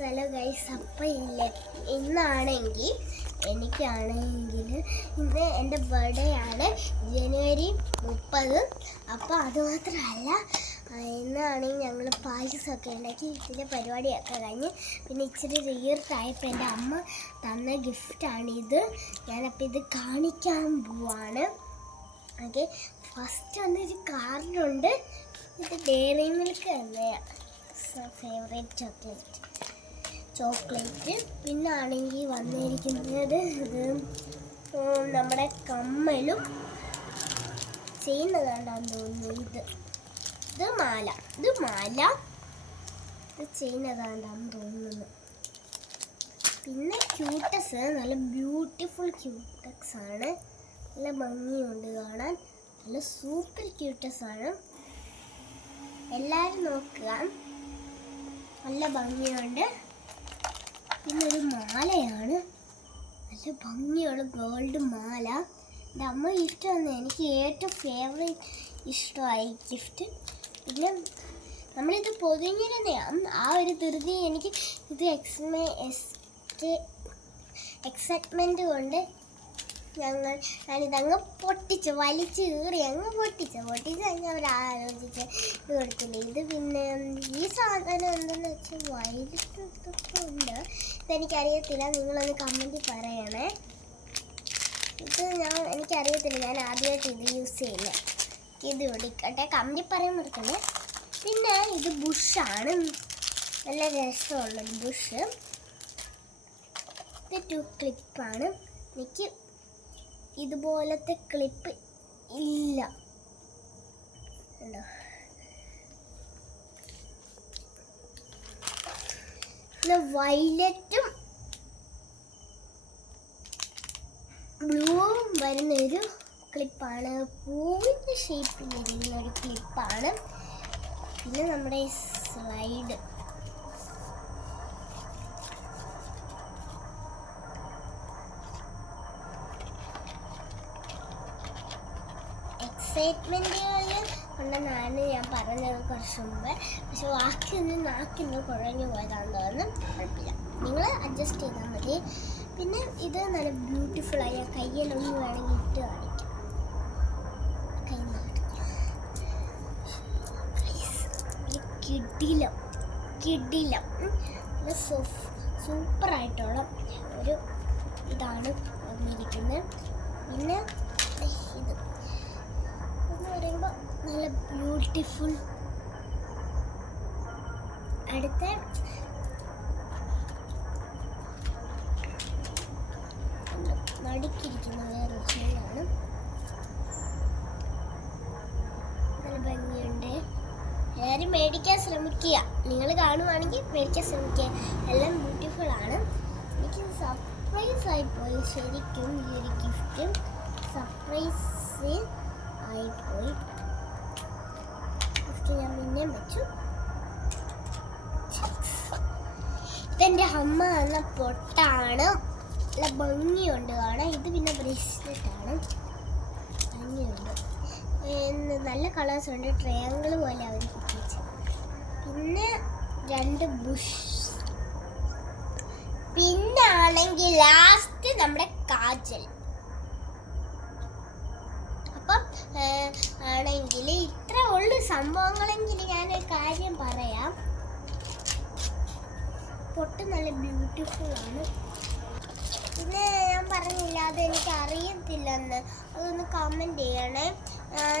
Hello guys. അപ്പം ഇല്ലേ, ഇന്നാണെങ്കിൽ ഇന്ന് എൻ്റെ ബർത്ത്ഡേ ആണ്, ജനുവരി 30. അപ്പോൾ അതുമാത്രമല്ല, ഇന്നാണെങ്കിൽ ഞങ്ങൾ പായസമൊക്കെ ഉണ്ടാക്കി ഇതിൻ്റെ പരിപാടിയൊക്കെ കഴിഞ്ഞ് പിന്നെ ഇച്ചിരി റീർത്തായപ്പോൾ എൻ്റെ അമ്മ തന്ന ഗിഫ്റ്റാണിത്. ഞാനപ്പോൾ ഇത് കാണിക്കാൻ പോവാണ്. ഓക്കെ, ഫസ്റ്റ് വന്നൊരു കാർഡുണ്ട്. ഇത് ഡെയറി മിൽക്ക് തന്നെയാണ്, ഫേവറേറ്റ് ചോക്ലേറ്റ്. പിന്നെ ആണെങ്കിൽ വന്നിരിക്കുന്നത് ഇത് നമ്മുടെ കമ്മലും ചെയ്യുന്നതാണ്ടാന്ന് തോന്നുന്നു. ഇത് മാല ഇത് ചെയ്യുന്നതാണ്ടാന്ന് തോന്നുന്നു. പിന്നെ ക്യൂട്ടസ്, നല്ല ബ്യൂട്ടിഫുൾ ക്യൂട്ടക്സ് ആണ്. നല്ല ഭംഗിയുണ്ട് കാണാൻ, നല്ല സൂപ്പർ ക്യൂട്ടസ് ആണ്. എല്ലാവരും നോക്കുക, നല്ല ഭംഗിയുണ്ട്. പിന്നെ ഒരു മാലയാണ്, നല്ല ഭംഗിയുള്ള ഗോൾഡ് മാല. എൻ്റെ അമ്മ ഗിഫ്റ്റ് വന്നു, എനിക്ക് ഏറ്റവും ഫേവറേറ്റ് ഇഷ്ടമായി ഗിഫ്റ്റ്. പിന്നെ നമ്മളിത് പൊതിഞ്ഞിരുന്നതാണ്, ആ ഒരു ധൃതി എനിക്ക് ഇത് എക്സൈറ്റ്മെൻറ്റ് കൊണ്ട് ഞാനിതങ്ങ് വലിച്ച് കീറി അങ്ങ് പൊട്ടിച്ച് അങ്ങ് അവരാലോചിച്ച് ഇത് കൊടുത്തില്ല. ഇത് പിന്നെ ഈ സാധനം എന്തെന്ന് വെച്ചാൽ വൈകിട്ടുണ്ട്, ഇതെനിക്കറിയത്തില്ല, നിങ്ങളൊന്ന് കമൻറ്റിൽ പറയണേ. എനിക്കറിയത്തില്ല, ഞാൻ ആദ്യമായിട്ട് ഇത് യൂസ് ചെയ്യുന്നത്. ഇത് ഓടിക്കട്ടെ, കമൻറ്റിൽ പറയാൻ മറക്കണേ. പിന്നെ ഇത് ബുഷാണ്, നല്ല രസമുള്ളത് ബുഷ്. ഇത് 2 ക്ലിപ്പാണ്. എനിക്ക് ഇതുപോലത്തെ ക്ലിപ്പ് ഇല്ല, ഉണ്ടോ? വയലറ്റും ബ്ലൂവും വരുന്നൊരു ക്ലിപ്പാണ്, പൂവിൻ്റെ ഷേപ്പിലിരിക്കുന്ന ഒരു ക്ലിപ്പാണ്. പിന്നെ നമ്മുടെ ഈ സ്ലൈഡ്, എക്സൈറ്റ്മെൻറ്റുകൾ ഉണ്ടെന്നാണ് ഞാൻ പറഞ്ഞത് കുറച്ച് മുമ്പ്. പക്ഷെ വാക്കിന്ന് നാക്കിന്ന് കുഴഞ്ഞു പോയതാണെന്ന് തോന്നുന്നു. കുഴപ്പമില്ല, നിങ്ങൾ അഡ്ജസ്റ്റ് ചെയ്താൽ മതി. പിന്നെ ഇത് നല്ല ബ്യൂട്ടിഫുള്ളായി, ആ കയ്യിലൊന്നും വേണമെങ്കിൽ ഇട്ട് കാണിക്കാം. കിടിലം നല്ല സൂപ്പറായിട്ടുള്ള ഒരു ഇതാണ് വന്നിരിക്കുന്നത്. പിന്നെ ഇത് എന്ന് പറയുമ്പോൾ നല്ല ബ്യൂട്ടിഫുൾ. അടുത്ത നടുക്കിരിക്കുന്ന വേറെ ചെടിയാണ്, നല്ല ഭംഗിയുണ്ട്. എല്ലാവരും മേടിക്കാൻ ശ്രമിക്കുക, നിങ്ങൾ കാണുവാണെങ്കിൽ മേടിക്കാൻ ശ്രമിക്കുക, എല്ലാം ബ്യൂട്ടിഫുൾ ആണ്. എനിക്ക് സർപ്രൈസ് ആയിപ്പോയി ശരിക്കും, ഈ ഒരു ഗിഫ്റ്റ് സർപ്രൈസ് ആയിപ്പോയി. ഗിഫ്റ്റ് ഞാൻ പിന്നെ വെച്ചു. ഇതെൻ്റെ അമ്മ എന്ന പൊട്ടാണ്, നല്ല ഭംഗിയുണ്ട് കാണാൻ. ഇത് പിന്നെ ബ്രേസ്ലെറ്റാണ്, ഭംഗിയുണ്ട്, നല്ല കളേഴ്സ് ഉണ്ട്, ട്രയാങ്കിൾ പോലെ അവർ കുത്തിച്ച്. പിന്നെ 2 ബുഷ്. പിന്നെ ആണെങ്കിൽ ലാസ്റ്റ് നമ്മുടെ കാജൽ. അപ്പം ആണെങ്കിൽ ഇത്ര ഉള്ളു സംഭവങ്ങളെങ്കിൽ ഞാനൊരു കാര്യം പറയാം. പൊട്ട് നല്ല ബ്യൂട്ടിഫുൾ ആണ്. പിന്നെ ഞാൻ പറഞ്ഞില്ല, അതെനിക്ക് അറിയത്തില്ലെന്ന്, അതൊന്ന് കമൻറ്റ് ചെയ്യണേ.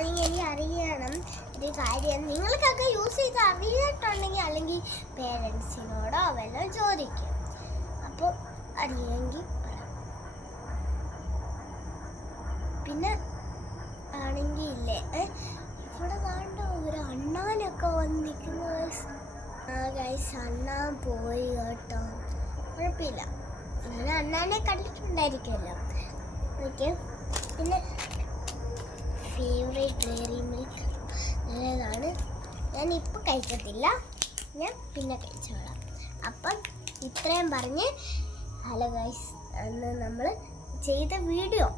എനിക്ക് അറിയണം ഒരു കാര്യം. നിങ്ങൾക്കൊക്കെ യൂസ് ചെയ്ത് അറിയിട്ടുണ്ടെങ്കിൽ അല്ലെങ്കിൽ പേരൻസിനോടോ വല്ലതും ചോദിക്കും. അപ്പോൾ അറിയെങ്കിൽ പറയാം. പിന്നെ ആണെങ്കിൽ ഇല്ലേ, ഇവിടെ കണ്ടോ ഒരു അണ്ണാനൊക്കെ വന്നിരിക്കുന്നു ഗൈസ്. അണ്ണാൻ പോയി കേട്ടോ, കുഴപ്പമില്ല, നിങ്ങൾ അണ്ണാനെ കണ്ടിട്ടുണ്ടായിരിക്കുമല്ലോ. ഓക്കെ, പിന്നെ ഫേവറേറ്റ് ഡെയറി മിൽക്ക് നല്ലതാണ്. ഞാനിപ്പോൾ കഴിക്കത്തില്ല, ഞാൻ പിന്നെ കഴിച്ചോളാം. അപ്പം ഇത്രയും പറഞ്ഞ് ഹലോ ഗൈസ്, അന്ന് നമ്മൾ ചെയ്ത വീഡിയോ,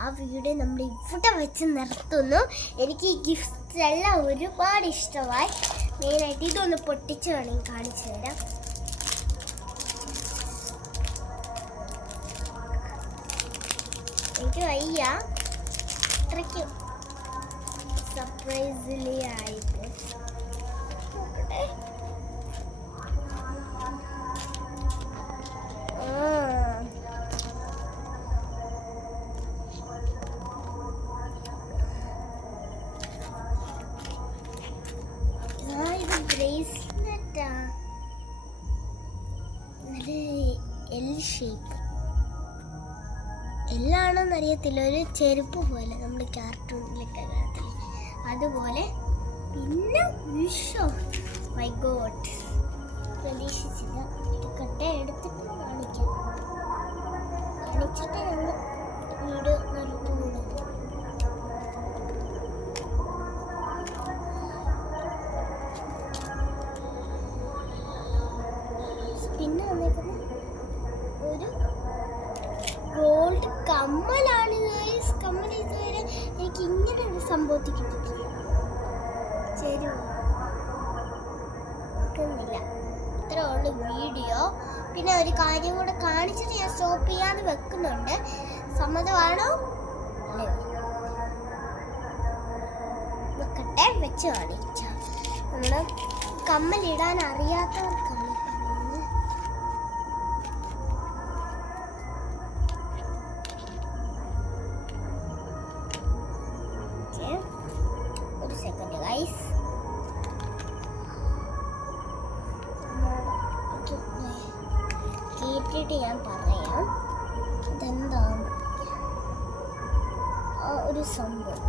ആ വീഡിയോ നമ്മൾ ഇവിടെ വെച്ച് നിർത്തുന്നു. എനിക്ക് ഈ ഗിഫ്റ്റ്സ് എല്ലാം ഒരുപാട് ഇഷ്ടമായി. മെയിനായിട്ട് ഇതൊന്ന് പൊട്ടിച്ച് വേണമെങ്കിൽ കാണിച്ചു തരാം. എനിക്ക് വയ്യ അത്രയ്ക്ക് സർപ്രൈസിലി ആയിട്ട്. നോക്കട്ടെ. ഇത് ബ്രേസ്ലെറ്റാ, എൽ ഷേപ്പ്. എല്ലാണെന്ന് അറിയത്തില്ല, ഒരു ചെരുപ്പ് പോലെ നമ്മൾ കാർട്ടൂണിലൊക്കെ കാണത്തില്ലേ അതുപോലെ. പിന്നെ വിഷോ മൈ ഗോഡ്, പ്രതീക്ഷിച്ചില്ല. എടുക്കട്ടെ, എടുത്തിട്ട് കാണിച്ചിട്ട് ഞങ്ങൾ വീഡിയോ നിർത്തുന്നു. പിന്നെ വന്നേക്കുന്നത് ഒരു ഗോൾഡ് കമ്മലാണ്. കമ്മൽ ഇതുവരെ എനിക്ക് ഇങ്ങനെ ഒരു സംഭവത്തിൽ കിട്ടിയിട്ടില്ല. ശരി, ഇത്രേ ഉള്ളു വീഡിയോ. പിന്നെ ഒരു കാര്യം കൂടെ കാണിച്ചിട്ട് ഞാൻ സ്റ്റോപ്പ് ചെയ്യാതെ വെക്കുന്നുണ്ട്. സമ്മതമാണോ? വെക്കട്ടെ, വെച്ച് കാണിക്കാം. നമ്മൾ കമ്മലിടാൻ അറിയാത്തവർക്കാണ് പറയുന്നത്. ഒരു സെക്കൻഡ് ഗൈസ്. കേട്ടിട്ട് ഞാൻ പറയാം ഇതെന്താണ് ഒരു സംഭവം.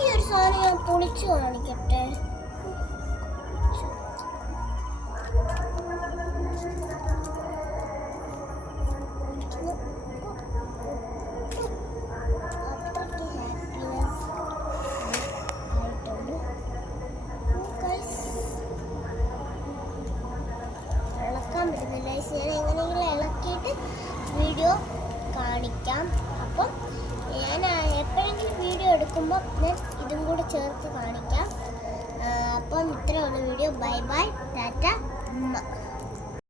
ഈ ഒരു സാധനം ഞാൻ പൊളിച്ചു കാണിക്കട്ടെ. ഞാൻ എങ്ങനെയെങ്കിലും ഇളക്കിയിട്ട് വീഡിയോ കാണിക്കാം. അപ്പം ഞാൻ എപ്പോഴെങ്കിലും വീഡിയോ എടുക്കുമ്പോൾ ഞാൻ ഇതും കൂടെ ചേർത്ത് കാണിക്കാം. അപ്പം ഇത്രയുള്ള വീഡിയോ. Bye bye, Tata.